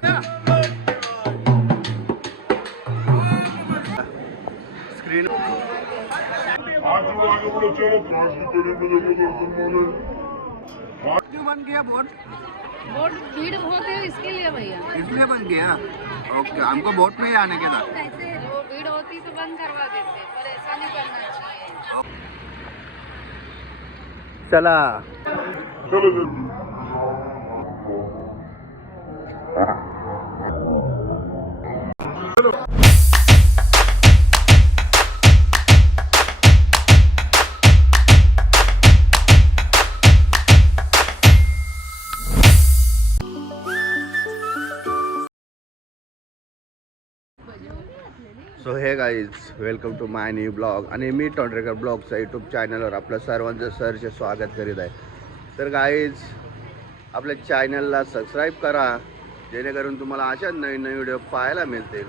Screen क्यों बंद KIA बोट? बोट भीड़ बहुत है इसके लिए भैया। इसलिए बंद किया? ओके, हमको बोट में ही आने के था। वो भीड़ होती तो बंद करवा देते, पर ऐसा नहीं करना चाहिए। चला so hey guys, welcome to my new blog. आणि मी टोंडरेकर ब्लॉगचा यूट्यूब चॅनलवर आपलं सर्वांचं सहर्ष स्वागत करीत आहे. तर गाईज, आपल्या चॅनलला सबस्क्राईब करा, जेणेकरून तुम्हाला अशा नवीन नवीन व्हिडिओ पाहायला मिळतील.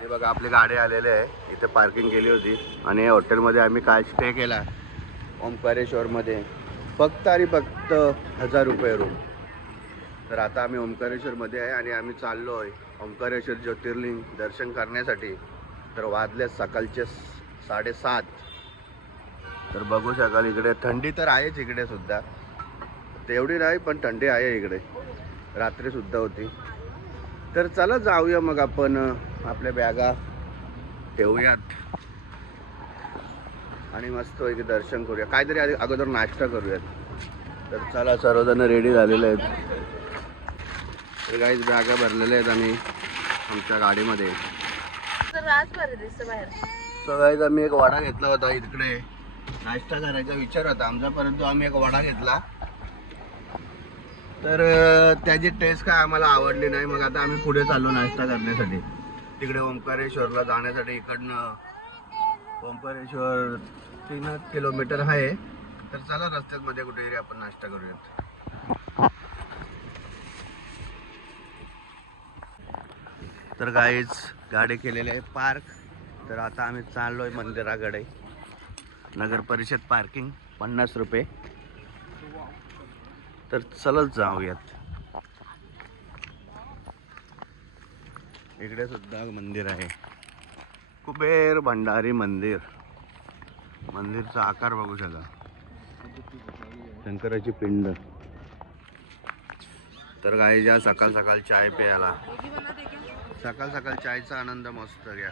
हे बघा, आपली गाडी आलेली आहे, इथे पार्किंग केली होती. आणि या हॉटेलमध्ये आम्ही काय स्टे केला ओंकारेश्वरमध्ये, फक्त आणि फक्त 1000 रुपये रूम. तर आता आम्ही ओंकारेश्वरमध्ये आहे आणि आम्ही चाललो आहे ओंकारेश्वर ज्योतिर्लिंग दर्शन करण्यासाठी. तर वाजले सकाळचे 7:30. तर बघू शकाल, इकडे थंडी तर आहेच इकडे सुद्धा, तेवढी नाही पण थंडी आहे इकडे, रात्रीसुद्धा होती. तर चला जाऊया मग, आपण आपल्या बॅगा ठेवूयात आणि मस्त पैकी दर्शन करूया. काहीतरी आधी अगोदर नाश्ता करूयात. तर चला, सर्वजण रेडी झालेले आहेत. तर काहीच बॅगा भरलेल्या आहेत आम्ही आमच्या गाडीमध्ये. सो गाईज, आम्ही एक वडा घेतला होता, इकडे नाश्ता करायचा विचार होता आमचा, परंतु आम्ही एक वडा घेतला. तर त्याची टेस्ट काय आम्हाला आवडली नाही. मग आता आम्ही पुढे चाललो नाश्ता करण्यासाठी, तिकडे ओंकारेश्वरला जाण्यासाठी. इकडनं ओंकारेश्वर 3 किलोमीटर आहे. तर चला, रस्त्यामध्ये कुठेतरी आपण नाश्ता करूयात. तर गाईज, गाडी केलेली आहे पार्क. तर आता आम्ही चाललो आहे मंदिराकडे. नगर परिषद पार्किंग 50 रुपये. तर चलत जाऊयात. इकडे सुद्धा मंदिर आहे, कुबेर भंडारी मंदिर. मंदिरचा आकार बघू शकता, शंकराची पिंड. तर गाईज, या सकाळ सकाळ चाय प्यायला, सकाळ सकाळ चायचा आनंद मस्त घ्या.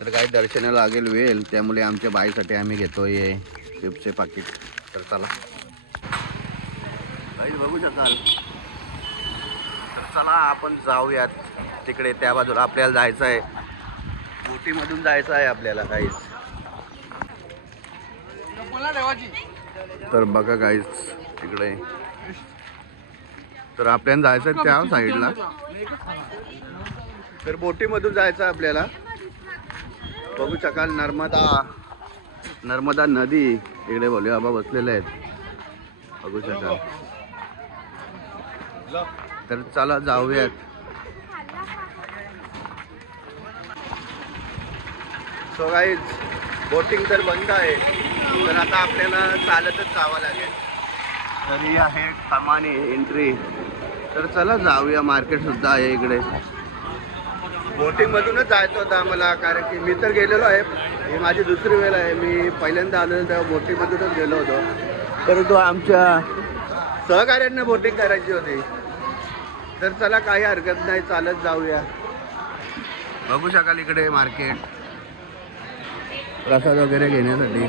तर काही दर्शन लागेल वेळ, त्यामुळे आमच्या बाईसाठी आम्ही घेतोय चिप्सचे पाकिट. तर चला काही बघू शकाल. तर चला, आपण जाऊयात तिकडे, त्या बाजूला आपल्याला जायचं आहे. बोटीमधून जायचं आहे आपल्याला काहीच. तर बघा गाईज, तिकडे तर आपल्याला जायचं आहे त्या साईडला. तर बोटीमधून जायचं आपल्याला. बघू शकाल, नर्मदा नदी इकडे भोले बाबा बसलेले आहेत, बघू शकाल. तर चला जाऊयात. सो गाईज, बोटिंग तर बंद आहे, तर आता आपल्याला चालतच जावं लागेल. तर ही आहे कमानी एंट्री. तर चला जाऊया. मार्केट सुद्धा आहे इकडे. बोटिंगमधूनच जायचं होतं आम्हाला, कारण की मी तर गेलेलो आहे, ही माझी दुसरी वेळ आहे. मी पहिल्यांदा आलो तेव्हा बोटिंगमधूनच गेलो होतो, परंतु आमच्या सहकाऱ्यांना बोटिंग करायची होती. तर चला, काही हरकत नाही, चालत जाऊया. बघू शकाल इकडे मार्केट, प्रसाद वगैरे घेण्यासाठी.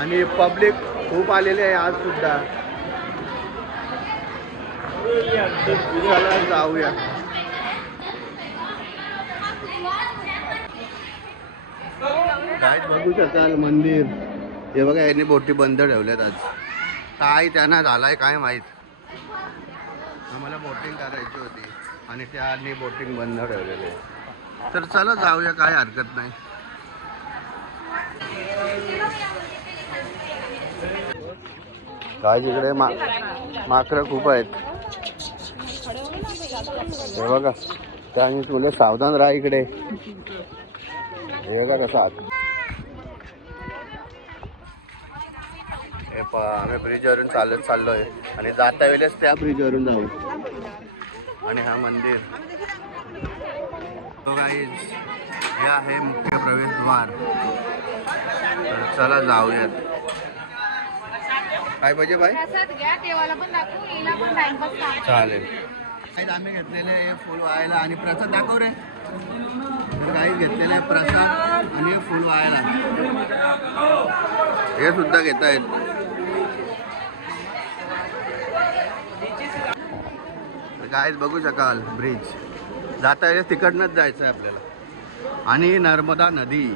आणि पब्लिक खूप आलेले आहे आज सुद्धा. चला जाऊया. काय बघू शकाल मंदिर. हे बघा, यांनी बोटी बंद ठेवल्यात आज. काय त्यांना झालाय काय माहीत. आम्हाला बोटिंग करायची होती आणि त्यांनी बोटिंग बंद ठेवलेली आहे. तर चला जाऊया, काय हरकत नाही. काय तिकडे माकडं खूप आहेत, हे बघा. त्याने तुला सावधान राहा इकडे. हे का कसं आत हे आम्ही ब्रिजवरून चालत चाललोय आणि जाता वेळेस त्या ब्रिजवरून जाऊ. आणि हा मंदिर तो गाईज हे आहे मुख्य प्रवेशद्वार. तर चला जाऊयात. काय पाहिजे बाई? प्रसाद घ्या, देवाला पण दाखवू, हिला पण टाइमपास सांग. चालेल. आम्ही घेतलेले फुल व्हायला आणि प्रसाद दाखव रे. तर काही घेतलेले प्रसाद आणि फुल व्हायला हे सुद्धा घेता येत. गाईज बघू शकाल ब्रिज. जाता येईल तिकडनंच जायचं आहे आपल्याला. आणि नर्मदा नदी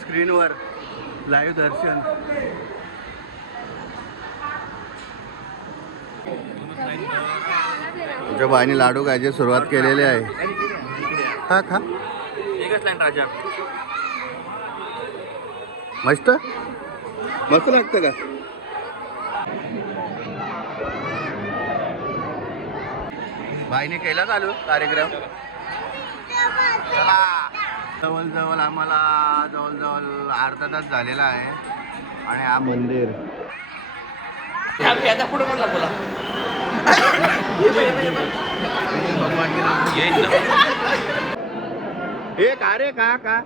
स्क्रीनवर लाईव्ह दर्शन. तुमच्या बाईने लाडू खायची सुरुवात केलेली आहे. खा खा. एकच लाईन राजा. मस्त मस्त लागतं का? बाईने केला चालू कार्यक्रम. चला जवळजवळ आम्हाला जवळजवळ अर्धा तास झालेला आहे. आणि हा मंदिर पुढे म्हणला बोला. हे का रे का का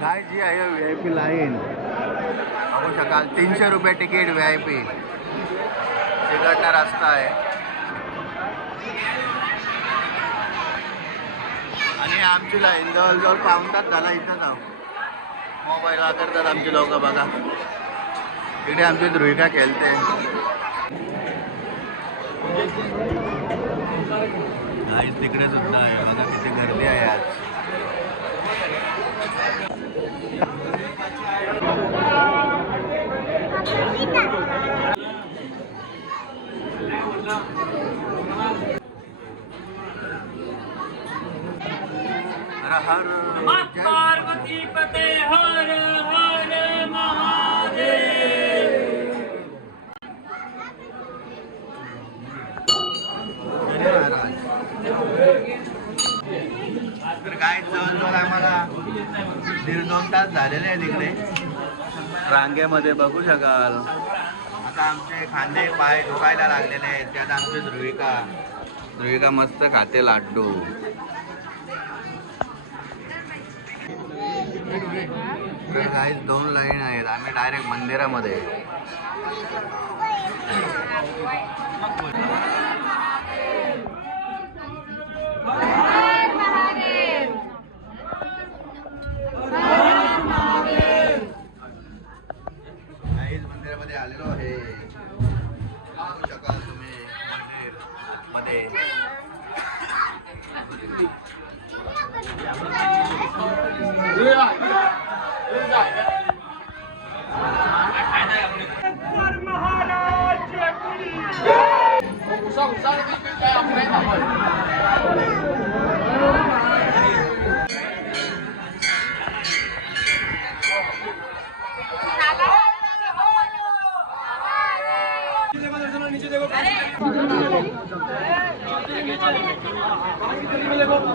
काय जी आहे VIP लाईन बघू शकाल. 300 रुपये तिकीट VIP. तिकडचा रस्ता आहे. आणि आमची लाईन जवळजवळ पाऊण तास झाला इथं जाऊ. मोबाईल वापरतात आमची लोक बघा. इकडे आमची ध्रुविका खेळते. गाईस तिकडे सुद्धा आहे बघा किती गर्दी आहे आज. हर पार्वती पते हर हर महादेव. तर काय जवळजवळ आम्हाला 1.5-2 तास झालेले आहे तिकडे रांगेमध्ये बघू शकाल. आता आमचे खांदे पाय दुखायला लागलेले आहेत. त्यात आमची ध्रुविका मस्त खाते लाडू. तर काही 2 लाईन आहेत. आम्ही डायरेक्ट मंदिरामध्ये. मंदिरामध्ये आलेलो आहे. बघू शकाल तुम्ही मंदिर मध्ये.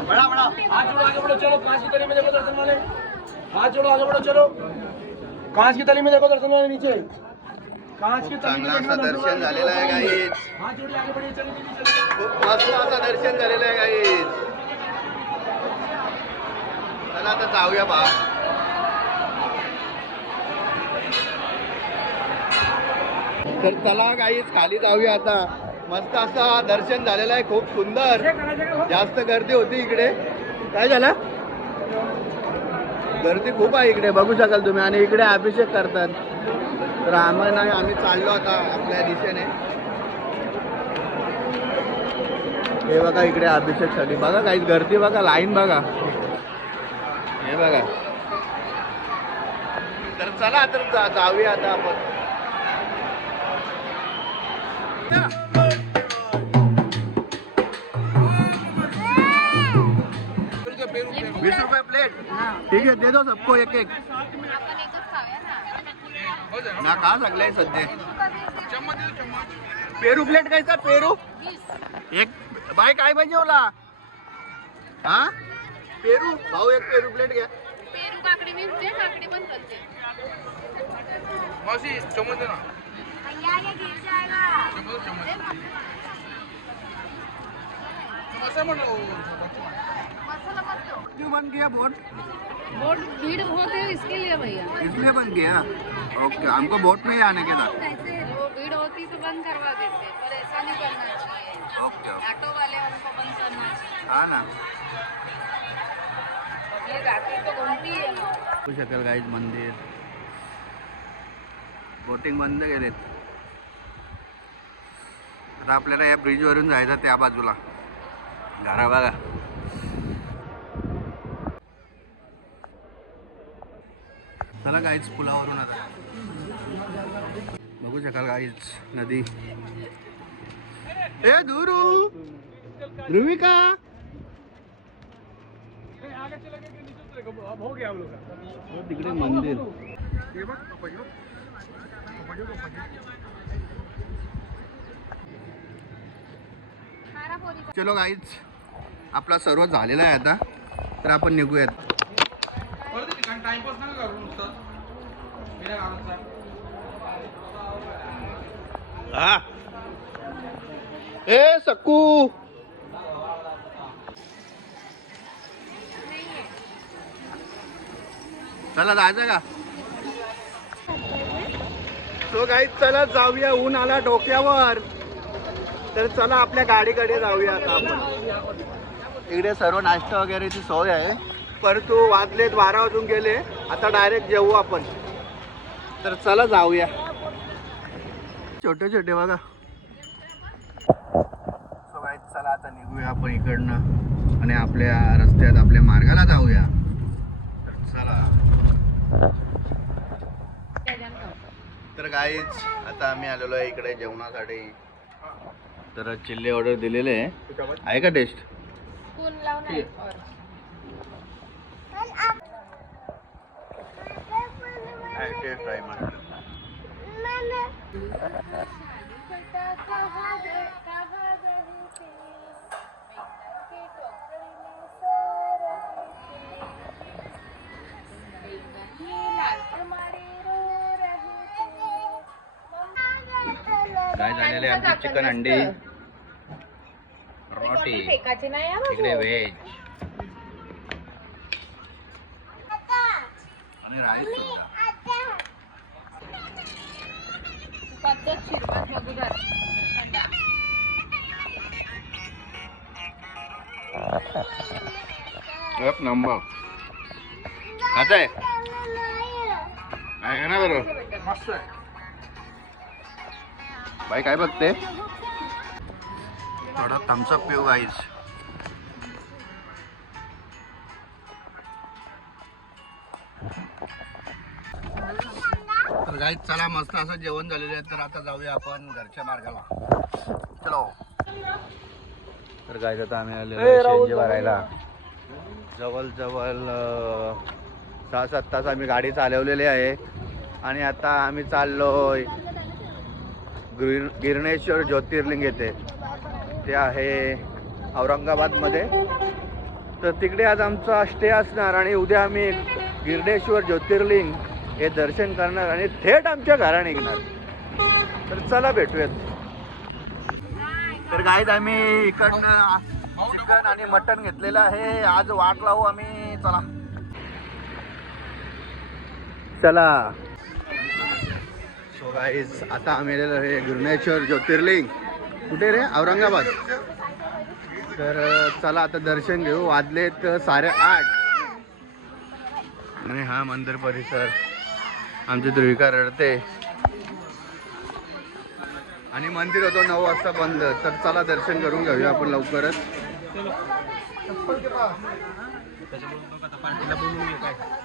बड़ा बड़ा हाथ जोड़ो आगे बढ़ो. चलो कांच की तली में देखो दर्शन वाले. हाथ जोड़ो आगे बढ़ो. चलो कांच की तली में देखो दर्शन वाले. नीचे कांच की तली चांगला असा दर्शन झालेलं आहे गाईज. हाथ जोड़िए आगे बढ़िए. चलो खूप मस्त असं दर्शन झालेलं आहे गाईज. चला आता जाऊया बा. तर चला गाईज खाली जाऊया आता. मस्त असं दर्शन झालेलं आहे. खूप सुंदर. जास्त गर्दी होती इकडे. काय झालं? गर्दी खूप आहे इकडे बघू शकाल तुम्ही. आणि इकडे अभिषेक करतात. तर आम्ही चाललो आता आपल्या दिशेने. हे बघा इकडे अभिषेकसाठी बघा काही गर्दी बघा. लाईन बघा. हे बघा. तर चला तर जाऊया आता आपण. 20 रुपये प्लेट. ठीक है दे दो सबको एक एक. आपण एकच खाऊया ना. ना का सांगलाय सध्या पेरू प्लेट कैसा पेरू एक बाय काय पाहिजे मला हा पेरू भाऊ एक पेरू प्लेट घ्या पेरू काकडी मिळते काकडी पण चालते मावशी चम्मच दे ना मसाला मसाला बन गया बोट बहुत भीड़ बहुत है इसके लिए भैया इसलिए बन गया ओके हमको बोट में ही आने के था वो भीड़ होती तो बंद करवा देते पर ऐसा नहीं करना चाहिए ओके ऑटो वाले उनको बंद करना चाहिए हा ना ये गाड़ी तो घूमती है ना बघू शकाल गाईज मंदिर बोटिंग बंद केलेत आता आपल्याला या ब्रिज वरून जायचं त्या बाजूला घरा बघा चला गाईज पुलावरून आता बघू शकाल गाईज नदी ए दुरू ध्रुविका तिकडे मंदिर चलो गाईज आपला सर्व झालेला आहे आता तर आपण निघूयात टाइमपास नका करू नुसतं बिना कामाचा हा ए सक्कू चला जायचं का सो गाईज चला जाऊया ऊन आला डोक्यावर तर चला आपल्या गाडीकडे जाऊया आता आपण इकडे सर्व नाश्ता वगैरेची सोय आहे परंतु वाजलेत 12 वाजून गेले आता डायरेक्ट जेवू आपण तर चला जाऊया छोटे छोटे बघा सो गाईज चला आता निघूया आपण इकडनं आणि आपल्या रस्त्यात आपल्या मार्गाला जाऊया तर चला तर गाईज आता आम्ही आलेलो आहे इकडे जेवणासाठी तर चिल्ली ऑर्डर दिलेले आहे का टेस्ट टेस्ट आहे मला काय झालेले आमचे चिकन अंडी रोटी इकडे व्हेज आणि राईस एक नंबर आता आहे ना बरोबर मस्त आहे भाई काय बघते थोडा थम्सअप पिऊ गाईज तर गाईज चला मस्त असं जेवण झालेलं आहे तर आता जाऊया आपण घरच्या मार्गाला चलो तर गाईज आता आम्ही आलेलो शेंजी भरायला जवळ 6-7 तास आम्ही गाडी चालवलेली आहे आणि आता आम्ही चाललोय गिरणेश्वर ज्योतिर्लिंग येते ते आहे औरंगाबादमध्ये तर तिकडे आज आमचा स्टे असणार आणि उद्या आम्ही गिरणेश्वर ज्योतिर्लिंग हे दर्शन करणार आणि थेट आमच्या घरा निघणार तर चला भेटूयात तर गाईज आम्ही इकडनं चिकन आणि मटण घेतलेलं आहे आज वाट लावू आम्ही चला सो गाईज आता आम्ही हे गिरणेश्वर ज्योतिर्लिंग कुठे रे औरंगाबाद तर चला आता दर्शन घेऊ वाजलेत 8:30 आणि हा मंदिर परिसर आमची ध्रुविका रडते आणि मंदिर होतो 9 वाजता बंद तर चला दर्शन करून घेऊया आपण लवकरच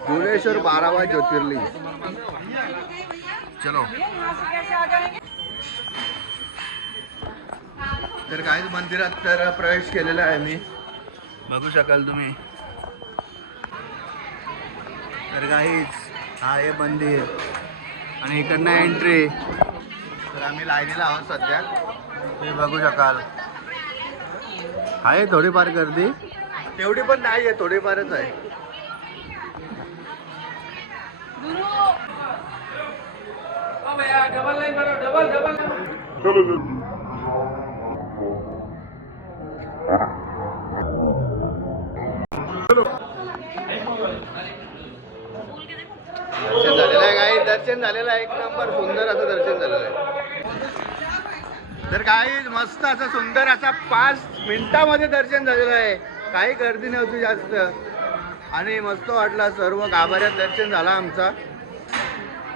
गिरणेश्वर 12वा ज्योतिर्लिंग चलो तर काहीच मंदिरात तर प्रवेश केलेला आहे मी बघू शकाल तुम्ही तर काहीच हा हे मंदिर आणि इकडनं एंट्री. तर आम्ही लाईनीला आहोत सध्या, तुम्ही बघू शकाल. आहे थोडीफार गर्दी, तेवढी पण नाही आहे, थोडीफारच आहे. डबल लाइन करो, डबल डबल. दर्शन झालेलं आहे काही, दर्शन झालेलं आहे, एक नंबर सुंदर असं दर्शन झालेलं आहे. तर काही मस्त असं सुंदर असा 5 मिनिटामध्ये दर्शन झालेलं आहे. काही गर्दी नव्हती जास्त आणि मस्त वाटलं, सर्व गाभाऱ्यात दर्शन झाला आमचा.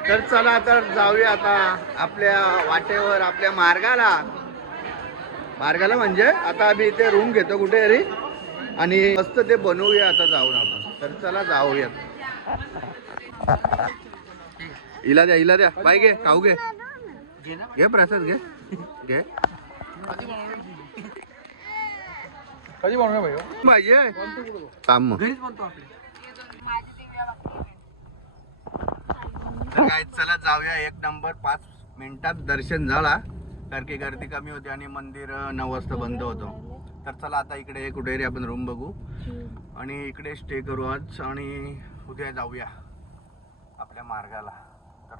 तर चला आता जाऊया आता आपल्या वाटेवर, आपल्या मार्गाला म्हणजे आता आम्ही इथे रूम घेतो कुठेतरी आणि मस्त ते बनवूया आता जाऊन आपण. तर चला जाऊयात. इला द्या बाई, घे खाऊ, घे प्रसाद, घे कधी बनवणार भाई? पाहिजे काम. घरीच बनतो आपले. तर काय, चला जाऊया. एक नंबर 5 मिनिटात दर्शन झाला, कारण की गर्दी कमी होती आणि मंदिर 9 वाजता बंद होतो. तर चला आता इकडे कुठेतरी आपण रूम बघू आणि इकडे स्टे करू आज आणि उद्या जाऊया आपल्या मार्गाला. तर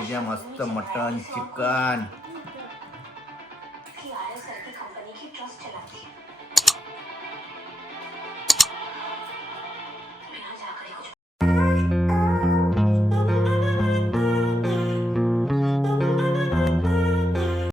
चला, मस्त मटन चिकन